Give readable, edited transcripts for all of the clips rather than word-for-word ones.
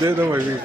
दे दो भाई।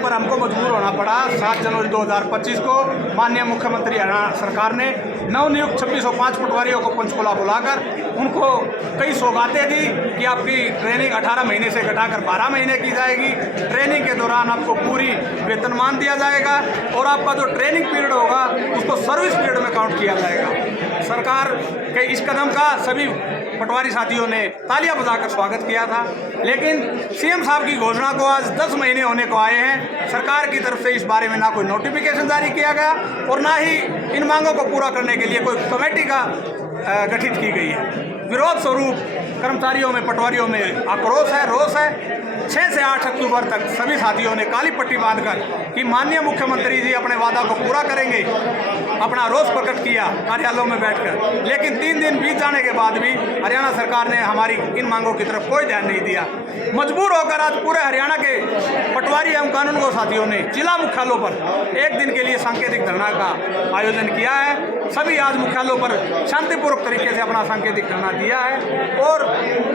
पर हमको मजबूर होना पड़ा। 7 जनवरी 2025 को माननीय मुख्यमंत्री हरियाणा सरकार ने नवनियुक्त 2605 पटवारियों को पंचकुला बुलाकर उनको कई सौगातें दी कि आपकी ट्रेनिंग 18 महीने से घटाकर 12 महीने की जाएगी। ट्रेनिंग के दौरान आपको पूरी वेतनमान दिया जाएगा और आपका जो ट्रेनिंग पीरियड होगा उसको सर्विस पीरियड में काउंट किया जाएगा। सरकार के इस कदम का सभी पटवारी साथियों ने तालियां बजाकर स्वागत किया था, लेकिन सीएम साहब की घोषणा को आज 10 महीने होने को आए हैं। सरकार की तरफ से इस बारे में ना कोई नोटिफिकेशन जारी किया गया और ना ही इन मांगों को पूरा करने के लिए कोई कमेटी का गठित की गई है। विरोध स्वरूप कर्मचारियों में, पटवारियों में आक्रोश है, रोष है। 6 से 8 अक्टूबर तक सभी साथियों ने काली पट्टी बांधकर कि माननीय मुख्यमंत्री जी अपने वादा को पूरा करेंगे, अपना रोष प्रकट किया कार्यालयों में बैठकर। लेकिन 3 दिन बीत जाने के बाद भी हरियाणा सरकार ने हमारी इन मांगों की तरफ कोई ध्यान नहीं दिया। मजबूर होकर आज पूरे हरियाणा के पटवारी एवं कानूनगो साथियों ने जिला मुख्यालयों पर 1 दिन के लिए सांकेतिक धरना का आयोजन किया है। सभी आज मुख्यालयों पर शांतिपूर्वक तरीके से अपना सांकेतिक धरना दिया है और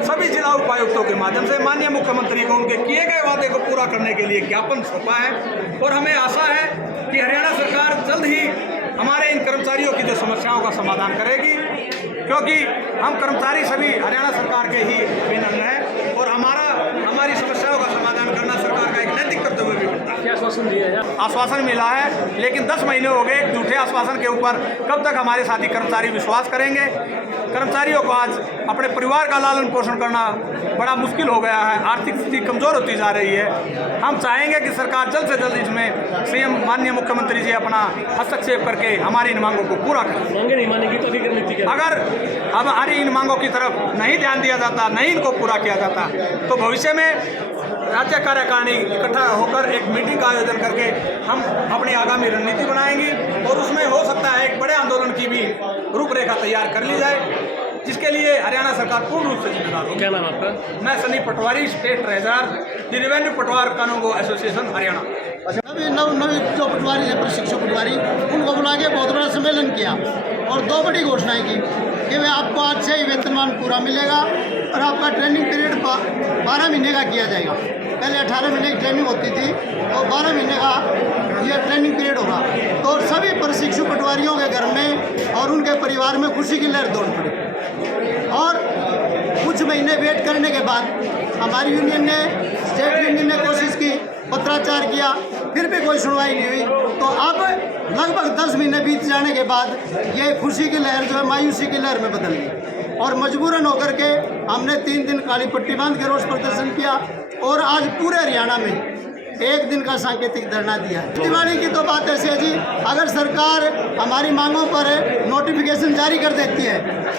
सभी जिला उपायुक्तों के माध्यम से माननीय मुख्यमंत्री को उनके किए गए वादे को पूरा करने के लिए ज्ञापन सौंपा है। और हमें आशा है कि हरियाणा सरकार जल्द ही हमारे इन कर्मचारियों की जो समस्याओं का समाधान करेगी, क्योंकि हम कर्मचारी सभी हरियाणा सरकार के ही अभिनंदन हैं और हमारी समस्याओं का समाधान करना सरकार का एक नैतिक कर्तव्य भी बनता है। क्या आश्वासन दिया है? आश्वासन मिला है, लेकिन 10 महीने हो गए झूठे आश्वासन के ऊपर। कब तक हमारे साथी कर्मचारी विश्वास करेंगे? कर्मचारियों को आज अपने परिवार का लालन पोषण करना बड़ा मुश्किल हो गया है, आर्थिक स्थिति कमज़ोर होती जा रही है। हम चाहेंगे कि सरकार जल्द से जल्द इसमें सीएम माननीय मुख्यमंत्री जी अपना हस्तक्षेप करके हमारी इन मांगों को पूरा करें। मांगे नहीं मानेगी तो अगर हमारी इन मांगों की तरफ नहीं ध्यान दिया जाता, नहीं इनको पूरा किया जाता, तो भविष्य में राज्य कार्यकारिणी इकट्ठा होकर एक मीटिंग का आयोजन करके हम अपनी आगामी रणनीति बनाएंगे और उसमें हो सकता है एक बड़े आंदोलन की भी रूपरेखा तैयार कर ली जाए, जिसके लिए हरियाणा सरकार पूर्ण रूप से जिम्मेदार हो। क्या नाम आपका? मैं सनी पटवारी, स्टेट ट्रेजरर, द रेवेन्यू पटवार कानूनगो एसोसिएशन हरियाणा। नवी जो पटवारी है, प्रशिक्षु पटवारी, उनको बुला के बहुत बड़ा सम्मेलन किया और 2 बड़ी घोषणाएं की कि वे आपको आज से ही वेतनमान पूरा मिलेगा और आपका ट्रेनिंग पीरियड 12 महीने का किया जाएगा। पहले 18 महीने की ट्रेनिंग होती थी और 12 महीने का ये ट्रेनिंग पीरियड होगा। तो सभी प्रशिक्षु पटवारियों के घर में और उनके परिवार में खुशी की लहर दौड़ पड़ी और कुछ महीने वेट करने के बाद हमारी यूनियन ने, स्टेट यूनियन ने कोशिश की, पत्राचार किया, फिर भी कोई सुनवाई नहीं हुई। तो अब लगभग 10 महीने बीत जाने के बाद ये खुशी की लहर जो है मायूसी की लहर में बदल गई और मजबूरन होकर के हमने 3 दिन काली पट्टी बांध के रोष प्रदर्शन किया और आज पूरे हरियाणा में 1 दिन का सांकेतिक धरना दिया। दिवाली की तो बात ऐसी है जी, अगर सरकार हमारी मांगों पर नोटिफिकेशन जारी कर देती है,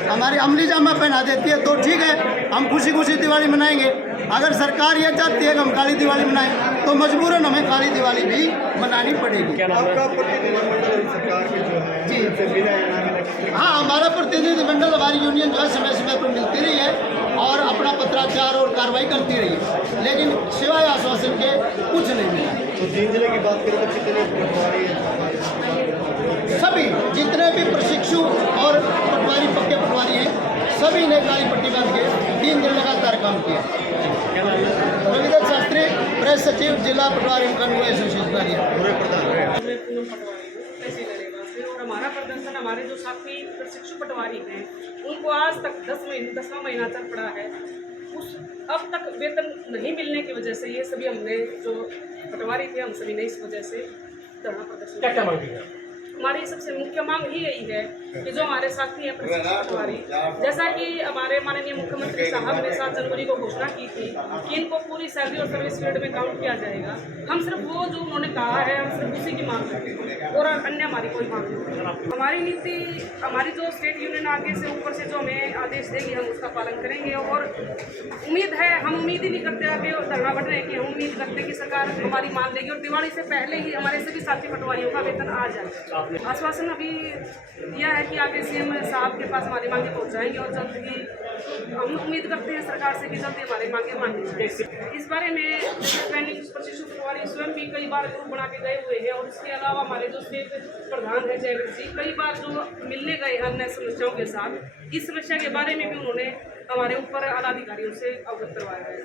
हमारी अमली जामा पहना देती है तो ठीक है, हम खुशी खुशी दिवाली मनाएंगे। अगर सरकार ये चाहती है कि हम काली दिवाली मनाएं तो मजबूरन हमें काली दिवाली भी मनानी पड़ेगी। आपका प्रतिनिधिमंडल सरकार के जो है जी। उनसे मिला है ना मिला? हाँ, हमारा प्रतिनिधिमंडल हमारी यूनियन जो है समय समय पर मिलती रही है और अपना पत्राचार और कार्रवाई करती रही है, लेकिन सिवाय आश्वासन के कुछ नहीं मिला। तो जींद जिले की बात करें तो कितने पटवारी हैं? सभी जितने भी प्रशिक्षु और पटवारी पक्के पटवारी हैं सभी ने काली पट्टी बांध के 3 दिन लगातार काम किया। रविंद्र शास्त्री, प्रेस सचिव, जिला पटवारी कानूनी एसोसिएशन। पूरे प्रधान रहे मैं पूनम पटवारी हूँ, तहसील निवासी, और हमारा प्रदर्शन हमारे जो साथी प्रशिक्षु पटवारी हैं उनको आज तक 10वां महीना चल पड़ा है। उस अब तक वेतन नहीं मिलने की वजह से ये सभी हमने जो पटवारी थे हम सभी ने इस वजह से धरना प्रदर्शन किया। हमारी सबसे मुख्य मांग ही यही है कि जो हमारे साथी हैं प्रशिक्षु पटवारी, जैसा कि हमारे माननीय मुख्यमंत्री साहब ने 7 जनवरी को घोषणा की थी कि इनको पूरी सैलरी और सर्विस पीरियड में काउंट किया जाएगा, हम सिर्फ वो जो उन्होंने कहा है हम सिर्फ उसी की मांग करते हैं और अन्य हमारी कोई मांग नहीं। हमारी नीति, हमारी जो स्टेट यूनियन आगे से ऊपर से जो हमें आदेश देगी हम उसका पालन करेंगे और उम्मीद है, हम उम्मीद ही नहीं करते आगे धरना बढ़ रहे हैं कि हम उम्मीद करते हैं कि सरकार हमारी मान लेगी और दिवाली से पहले ही हमारे सभी साथी पटवारियों का वेतन आ जाए। आश्वासन अभी दिया है कि आगे सीएम साहब के पास हमारी मांगे पहुंचाएंगे और जल्द ही हम उम्मीद करते हैं सरकार से कि जल्दी हमारी मांगे मानी जाए। इस बारे में ट्रेनिंग प्रशिक्षु पटवारी स्वयं भी कई बार ग्रुप बना के गए हुए हैं और इसके अलावा हमारे जो स्टेट प्रधान है जयवीर जी कई बार जो मिलने गए अन्य समस्याओं के साथ, इस समस्या के बारे में भी उन्होंने हमारे ऊपर आला अधिकारियों से अवगत करवाया है।